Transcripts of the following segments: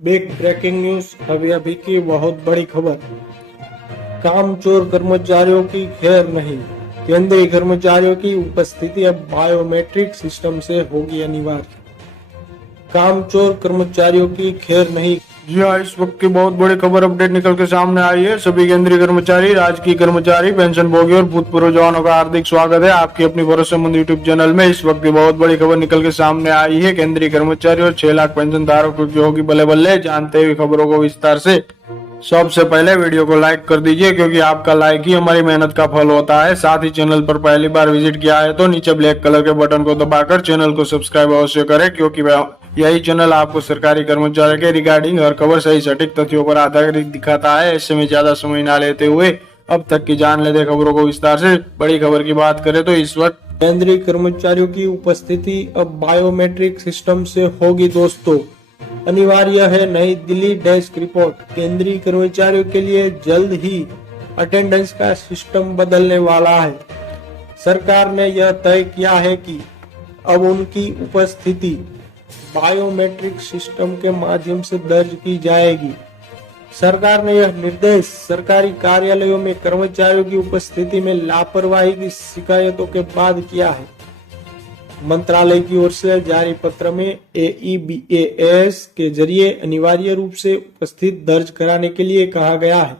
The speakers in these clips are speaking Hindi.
बिग ब्रेकिंग न्यूज, अभी की बहुत बड़ी खबर। कामचोर कर्मचारियों की खैर नहीं, केंद्रीय कर्मचारियों की उपस्थिति अब बायोमेट्रिक सिस्टम से होगी अनिवार्य। कामचोर कर्मचारियों की खैर नहीं। जी हाँ, इस वक्त की बहुत बड़ी खबर अपडेट निकल के सामने आई है। सभी केंद्रीय कर्मचारी, राजकीय कर्मचारी, पेंशन भोगी और भूतपूर्व जवानों का हार्दिक स्वागत है आपकी अपनी भरोसेमंद यूट्यूब चैनल में। इस वक्त की बहुत बड़ी खबर निकल के सामने आई है। केंद्रीय कर्मचारी और 6 लाख पेंशन धारकों की होगी बल्ले बल्ले। जानते हुए खबरों को विस्तार से। सबसे पहले वीडियो को लाइक कर दीजिए, क्योंकि आपका लाइक ही हमारी मेहनत का फल होता है। साथ ही चैनल पर पहली बार विजिट किया है तो नीचे ब्लैक कलर के बटन को दबाकर चैनल को सब्सक्राइब अवश्य करें, क्योंकि यही चैनल आपको सरकारी कर्मचारी के रिगार्डिंग हर खबर सही सटीक तथ्यों पर आधारित दिखाता है। ऐसे में ज्यादा समय न लेते हुए अब तक की जान लेते खबरों को विस्तार से। बड़ी खबर की बात करें तो इस वक्त केंद्रीय कर्मचारियों की उपस्थिति अब बायोमेट्रिक सिस्टम से होगी दोस्तों, अनिवार्य है। नई दिल्ली डेस्क रिपोर्ट। केंद्रीय कर्मचारियों के लिए जल्द ही अटेंडेंस का सिस्टम बदलने वाला है। सरकार ने यह तय किया है कि अब उनकी उपस्थिति बायोमेट्रिक सिस्टम के माध्यम से दर्ज की जाएगी। सरकार ने यह निर्देश सरकारी कार्यालयों में कर्मचारियों की उपस्थिति में लापरवाही की शिकायतों के बाद किया है। मंत्रालय की ओर से जारी पत्र में AEBAS के जरिए अनिवार्य रूप से उपस्थिति दर्ज कराने के लिए कहा गया है।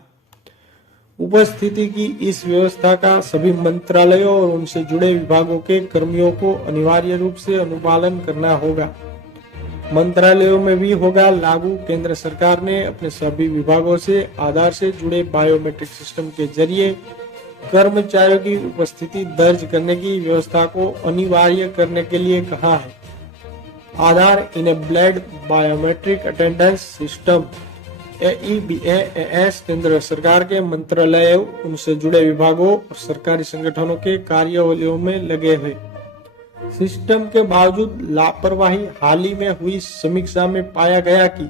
उपस्थिति की इस व्यवस्था का सभी मंत्रालयों और उनसे जुड़े विभागों के कर्मियों को अनिवार्य रूप से अनुपालन करना होगा। मंत्रालयों में भी होगा लागू। केंद्र सरकार ने अपने सभी विभागों से आधार से जुड़े बायोमेट्रिक सिस्टम के जरिए कर्मचारियों की उपस्थिति दर्ज करने की व्यवस्था को अनिवार्य करने के लिए कहा है। Aadhaar enabled biometric attendance system AEBAS केंद्र सरकार के मंत्रालयों, उनसे जुड़े विभागों और सरकारी संगठनों के कार्यालयों में लगे हुए। सिस्टम के बावजूद लापरवाही। हाल ही में हुई समीक्षा में पाया गया कि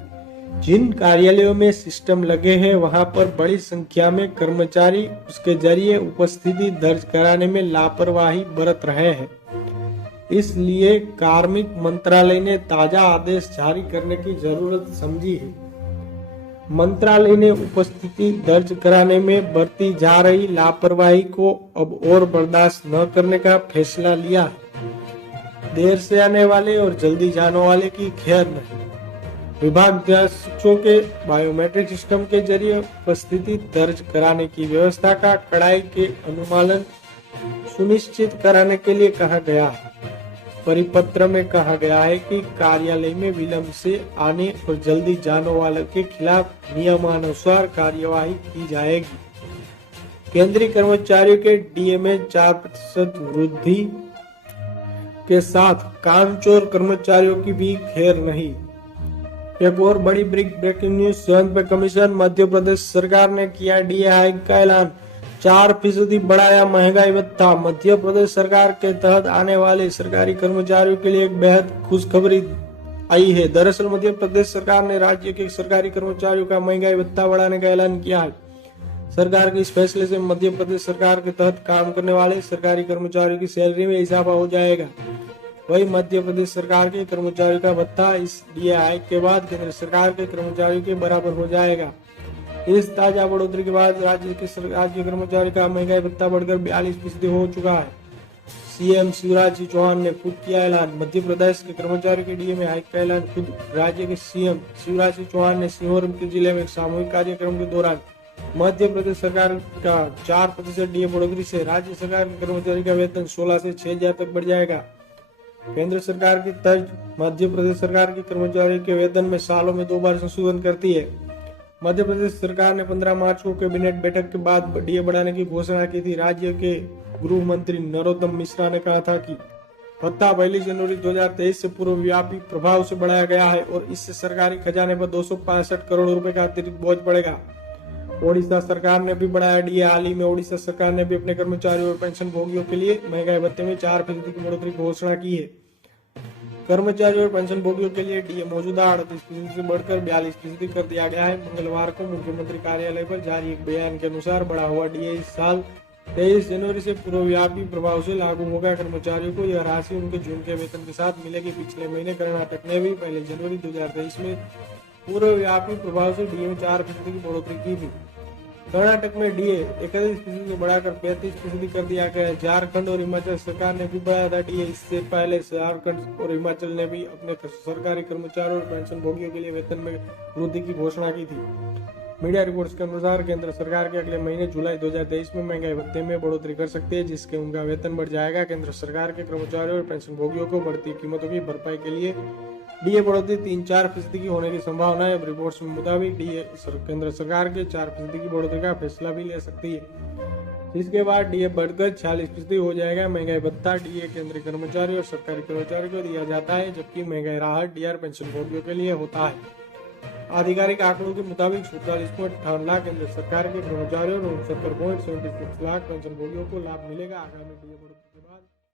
जिन कार्यालयों में सिस्टम लगे हैं वहां पर बड़ी संख्या में कर्मचारी उसके जरिए उपस्थिति दर्ज कराने में लापरवाही बरत रहे हैं। इसलिए कार्मिक मंत्रालय ने ताजा आदेश जारी करने की जरूरत समझी है। मंत्रालय ने उपस्थिति दर्ज कराने में बरती जा रही लापरवाही को अब और बर्दाश्त न करने का फैसला लिया है। देर से आने वाले और जल्दी जाने वाले की खैर नहीं। विभागाध्यक्षों के बायोमेट्रिक सिस्टम के जरिए उपस्थिति दर्ज कराने की व्यवस्था का कड़ाई के अनुपालन सुनिश्चित कराने के लिए कहा गया है। परिपत्र में कहा गया है कि कार्यालय में विलंब से आने और जल्दी जाने वालों के खिलाफ नियमानुसार कार्यवाही की जाएगी। केंद्रीय कर्मचारियों के DA में 4% वृद्धि के साथ कामचोर कर्मचारियों की भी खैर नहीं। एक और बड़ी ब्रेकिंग न्यूज। 7th पे कमीशन। मध्य प्रदेश सरकार ने किया DA हाइक का ऐलान। 4% बढ़ाया महंगाई भत्ता। मध्य प्रदेश सरकार के तहत आने वाले सरकारी कर्मचारियों के लिए एक बेहद खुशखबरी आई है। दरअसल मध्य प्रदेश सरकार ने राज्य के सरकारी कर्मचारियों का महंगाई भत्ता बढ़ाने का ऐलान किया है। सरकार के इस फैसले से मध्य प्रदेश सरकार के तहत काम करने वाले सरकारी कर्मचारियों की सैलरी में इजाफा हो जाएगा। वही मध्य प्रदेश सरकार के कर्मचारियों का भत्ता इस DA हाइक के बाद केंद्र सरकार के कर्मचारियों के बराबर हो जाएगा। इस ताजा बढ़ोतरी के बाद राज्य कर्मचारी का महंगाई भत्ता बढ़कर 42% हो चुका है। CM शिवराज सिंह चौहान ने खुद किया ऐलान। मध्य प्रदेश के कर्मचारियों के DA में हाइक का ऐलान खुद राज्य के CM शिवराज सिंह चौहान ने सीहोर के जिले में एक सामूहिक कार्यक्रम के दौरान मध्य प्रदेश सरकार का 4% DA बढ़ोतरी से राज्य सरकार के कर्मचारी का वेतन 16 से 6,000 तक बढ़ जाएगा। केंद्र सरकार की तर्ज मध्य प्रदेश सरकार के कर्मचारियों के वेतन में सालों में 2 बार संशोधन करती है। मध्य प्रदेश सरकार ने 15 मार्च को कैबिनेट बैठक के बाद DA बढ़ाने की घोषणा की थी। राज्य के गृह मंत्री नरोत्तम मिश्रा ने कहा था कि भत्ता 1 जनवरी 2023 से पूर्व व्यापी प्रभाव से बढ़ाया गया है और इससे सरकारी खजाने पर 265 करोड़ रुपए का अतिरिक्त बोझ पड़ेगा। ओडिशा सरकार ने भी बढ़ाया DA। हाल ही में ओडिशा सरकार ने भी अपने कर्मचारियों और पेंशन भोगियों के लिए महंगाई भत्ते में 4% की बढ़ोतरी की घोषणा की है। कर्मचारियों और पेंशन भोगियों के लिए DA मौजूदा 38% से बढ़कर 42% कर दिया गया है। मंगलवार को मुख्यमंत्री कार्यालय पर जारी एक बयान के अनुसार बढ़ा हुआ DA इस साल 23 जनवरी से पूर्वव्यापी प्रभाव से लागू होगा। कर्मचारियों को यह राशि उनके जून के वेतन के साथ मिलेगी। पिछले महीने कर्नाटक ने भी 1 जनवरी 2023 में पूर्वव्यापी प्रभाव से डीए में 4% की बढ़ोतरी की थी। कर्नाटक में डीए 31% से बढ़ाकर 35% कर दिया गया है। झारखंड और हिमाचल सरकार ने भी बढ़ाया था डीए। इससे पहले झारखंड और हिमाचल ने भी अपने सरकारी कर्मचारियों और पेंशन भोगियों के लिए वेतन में वृद्धि की घोषणा की थी। मीडिया रिपोर्ट्स के अनुसार केंद्र सरकार के अगले महीने जुलाई 2023 में महंगाई भत्ते में बढ़ोतरी कर सकती है, जिसके उनका वेतन बढ़ जाएगा। केंद्र सरकार के कर्मचारियों और पेंशन भोगियों को बढ़ती कीमतों की भरपाई के लिए डीए बढ़ोतरी 3-4% की होने की संभावना है। अब रिपोर्ट्स में मुताबिक डीए केंद्र सरकार के 4% की बढ़ोतरी का फैसला भी ले सकती है, जिसके बाद डीए बढ़कर 46% हो जाएगा। महंगाई भत्ता डीए केंद्रीय कर्मचारी और सरकारी कर्मचारियों को दिया जाता है, जबकि महंगाई राहत डीआर पेंशन भोगियों के लिए होता है। आधिकारिक आंकड़ों के मुताबिक 47.58 लाख केंद्र सरकार के कर्मचारियों और 69.76 लाख पेंशन भोगियों को लाभ मिलेगा। आगामी डीए बढ़ोतरी